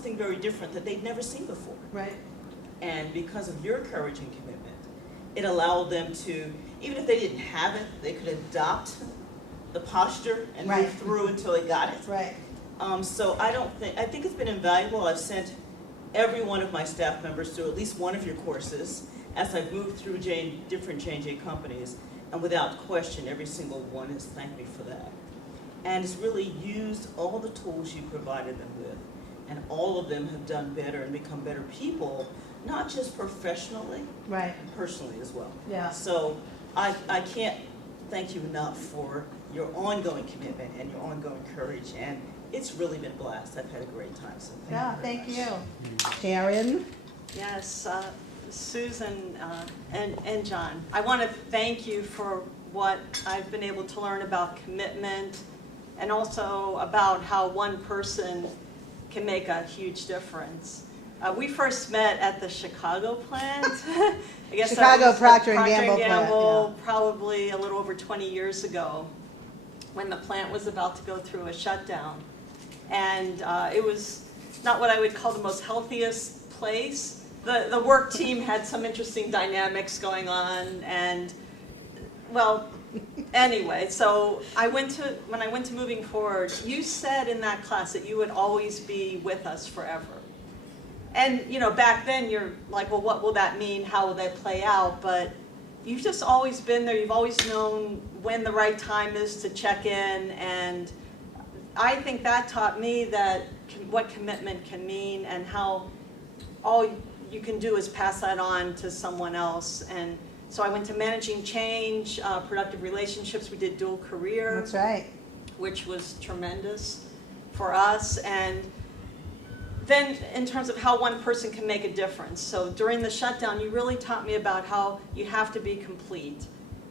something very different that they'd never seen before. Right. And because of your courage and commitment, it allowed them to, even if they didn't have it, they could adopt the posture and Right. move through until they got it. Right. So I think it's been invaluable. I've sent every one of my staff members through at least one of your courses as I've moved through different J&J companies, and without question, every single one has thanked me for that. And it's really used all the tools you provided them with, and all of them have done better and become better people, not just professionally, Right. and personally as well. Yeah. So I can't thank you enough for your ongoing commitment and your ongoing courage, and it's really been a blast. I've had a great time, so thank you very much. you. Karen? Yes, Susan and John, I want to thank you for what I've been able to learn about commitment, and also about how one person can make a huge difference. We first met at the Chicago plant. I guess Chicago that was Procter the & Gamble plant, yeah. Probably a little over 20 years ago, when the plant was about to go through a shutdown. And it was not what I would call the most healthiest place. The work team had some interesting dynamics going on, and well, anyway, so when I went to Moving Forward, you said in that class that you would always be with us forever. And you know, back then you're like, well, what will that mean? How will that play out? But you've just always been there. You've always known when the right time is to check in, and I think that taught me that what commitment can mean, and how all you can do is pass that on to someone else. And so I went to Managing Change, Productive Relationships. We did dual career. That's right. Which was tremendous for us. And then in terms of how one person can make a difference. So during the shutdown, you really taught me about how you have to be complete.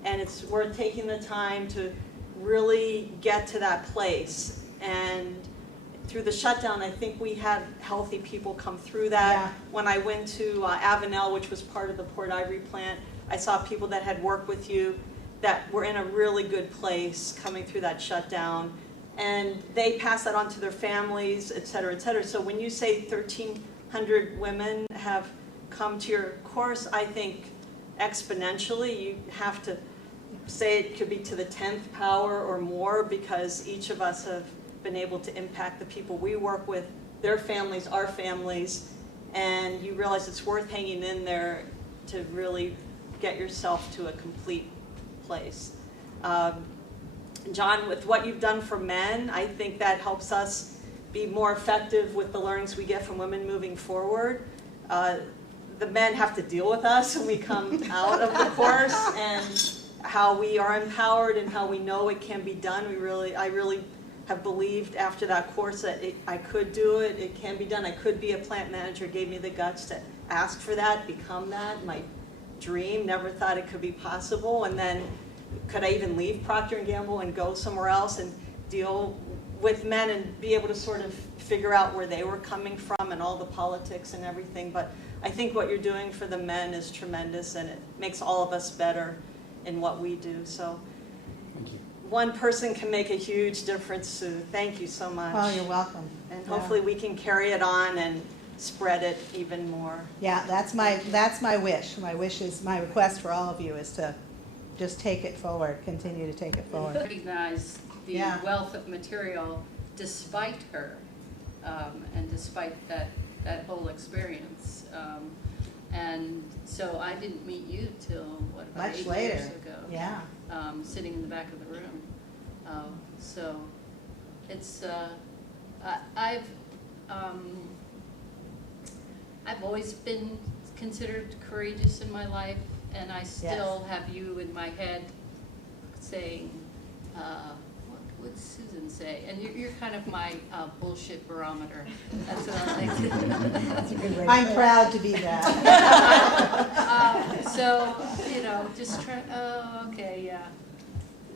And it's worth taking the time to really get to that place. And through the shutdown, I think we had healthy people come through that. Yeah. When I went to Avenel, which was part of the Port Ivory plant, I saw people that had worked with you that were in a really good place coming through that shutdown. And they pass that on to their families, et cetera, et cetera. So when you say 1,300 women have come to your course, I think exponentially you have to say it could be to the 10th power or more, because each of us have been able to impact the people we work with, their families, our families, and you realize it's worth hanging in there to really get yourself to a complete place. John, with what you've done for men, I think that helps us be more effective with the learnings we get from women moving forward. The men have to deal with us when we come out of the course, and how we are empowered and how we know it can be done. I really have believed after that course that I could do it, it can be done. I could be a plant manager. It gave me the guts to ask for that, become that, my dream. Never thought it could be possible. And then could I even leave Procter & Gamble and go somewhere else and deal with men and be able to sort of figure out where they were coming from and all the politics and everything. But I think what you're doing for the men is tremendous, and it makes all of us better in what we do. So Thank you. one person can make a huge difference, Sue. Thank you so much. Oh, you're welcome. And Yeah. hopefully we can carry it on and spread it even more. Yeah, that's my wish. My wish is, my request for all of you is to just take it forward, continue to take it forward. Recognize the Yeah. wealth of material despite her, and despite that whole experience. And so I didn't meet you till, what, about Much 8 later. years ago. Yeah. Sitting in the back of the room. So it's, I've always been considered courageous in my life, and I still have you in my head saying, what would Susan say? And you're kind of my bullshit barometer. That's what I like to That's a good way. I'm proud to be that. So, you know, just try, oh, okay, yeah.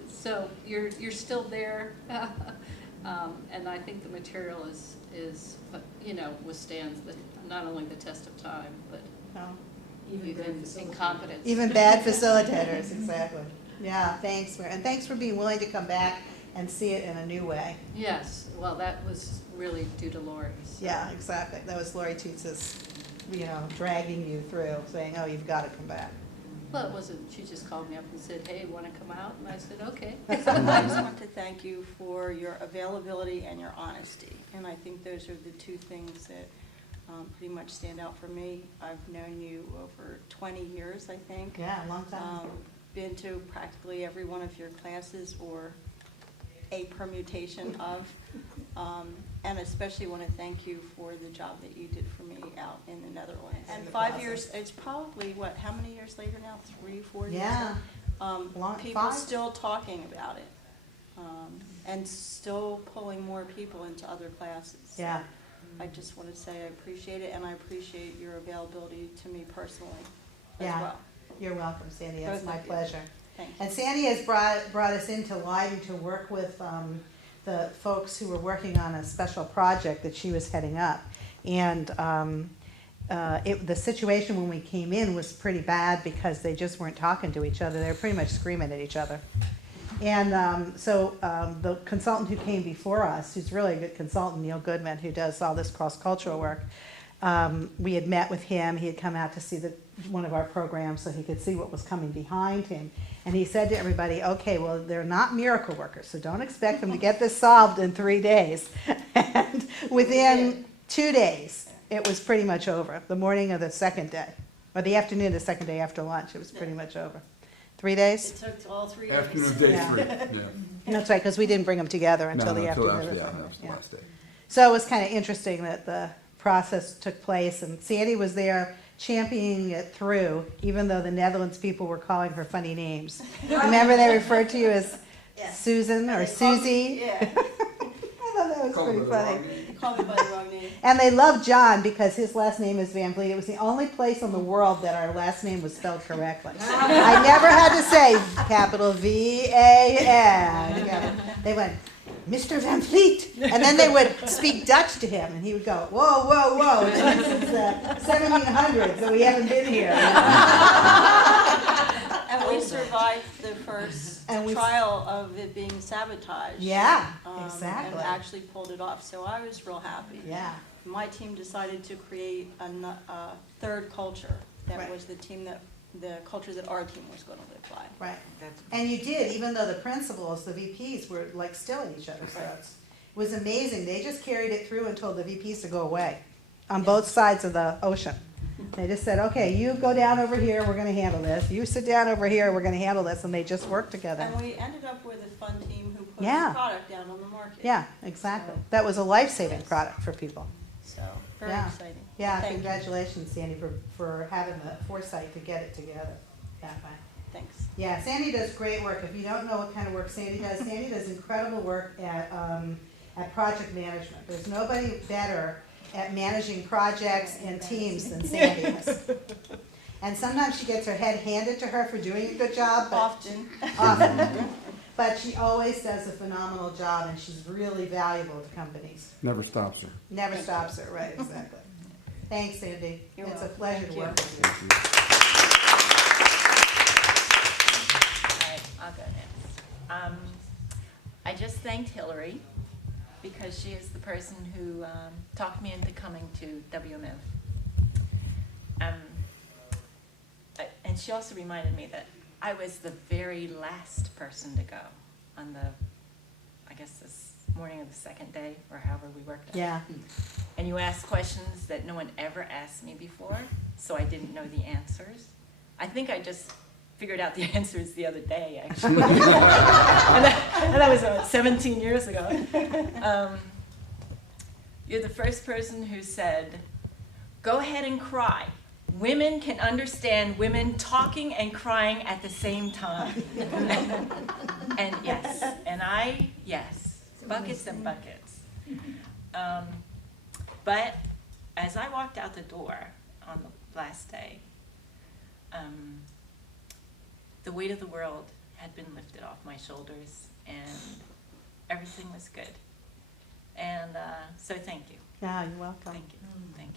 So you're still there. And I think the material is you know, withstands not only the test of time, but even incompetence. Even bad facilitators, exactly. Yeah, thanks for being willing to come back and see it in a new way. Yes, well, that was really due to Lori's. Yeah, exactly. That was Lori Toots's, dragging you through, saying, oh, you've got to come back. Well, it wasn't, she just called me up and said, hey, want to come out? And I said, okay. I just want to thank you for your availability and your honesty. And I think those are the two things that pretty much stand out for me. I've known you over 20 years, I think. Yeah, a long time. Been to practically every one of your classes or a permutation of. And especially want to thank you for the job that you did for me out in the Netherlands. And 5 years, it's probably, what, how many years later now? 3, 4 years? Yeah. People 5? still talking about it. And still pulling more people into other classes. Yeah. I just want to say I appreciate it, and I appreciate your availability to me personally as Yeah. well. You're welcome, Sandy. It's Both my of you. pleasure. Thank you. And Sandy has brought us into Lyden to work with the folks who were working on a special project that she was heading up. And the situation when we came in was pretty bad because they just weren't talking to each other. They were pretty much screaming at each other. And so the consultant who came before us, who's really a good consultant, Neil Goodman, who does all this cross-cultural work, we had met with him. He had come out to see one of our programs so he could see what was coming behind him. And he said to everybody, okay, well, they're not miracle workers, so don't expect them to get this solved in 3 days. And within 2 days, it was pretty much over. The morning of the second day, or the afternoon of the second day after lunch, it was pretty much over. 3 days? It took all 3 days. Afternoon of day Yeah. 3, yeah. That's right, because we didn't bring them together until the afternoon. of the Yeah, second that was day. the last day. So it was kind of interesting that the process took place, and Sandy was there championing it through, even though the Netherlands people were calling her funny names. Remember they referred to you as Susan or Susie? Yeah, I thought that was Call pretty her the funny. wrong name. you called me by the wrong name. And they loved John because his last name is Van Vliet. It was the only place in the world that our last name was spelled correctly. I never had to say capital V-A-N. They went, Mr. Van Vliet. And then they would speak Dutch to him, and he would go, whoa, whoa, whoa. It's been since the 1700s, so we haven't been here. And we survived the first And we- trial of it being sabotaged. Yeah, And exactly. actually pulled it off, so I was real happy. Yeah. My team decided to create a third culture. That Right. was the culture that our team was going to live by. Right. And you did, even though the principals, the VPs, were like still at each other's throats. It was amazing. They just carried it through and told the VPs to go away on both sides of the ocean. They just said, okay, you go down over here, we're going to handle this. You sit down over here, we're going to handle this. And they just worked together. And we ended up with a fun team who put Yeah. the product down on the market. Yeah, exactly. That was a life-saving product for people. So, very Yeah. exciting. Yeah, Thank you. congratulations, Sandy, for having the foresight to get it together that way. Thanks. Yeah, Sandy does great work. If you don't know what kind of work Sandy does incredible work at project management. There's nobody better at managing projects and teams than Sandy is. And sometimes she gets her head handed to her for doing a good job, but often. But she always does a phenomenal job, and she's really valuable to companies. Never stops her. Never stops her, right, exactly. Thanks, Sandy. You're It's a welcome. pleasure Thank to you. work with you. Thank you. All right, I'll go next. I just thanked Hillary because she is the person who talked me into coming to WMF. And she also reminded me that I was the very last person to go on I guess this morning of the second day, or however we worked out. Yeah. And you asked questions that no one ever asked me before, so I didn't know the answers. I think I just figured out the answers the other day, actually. and that was 17 years ago. You're the first person who said, go ahead and cry. Women can understand women talking and crying at the same time. And yes, buckets and buckets. But as I walked out the door on the last day, the weight of the world had been lifted off my shoulders, and everything was good. And so thank you. Yeah, you're welcome. Thank you. Thank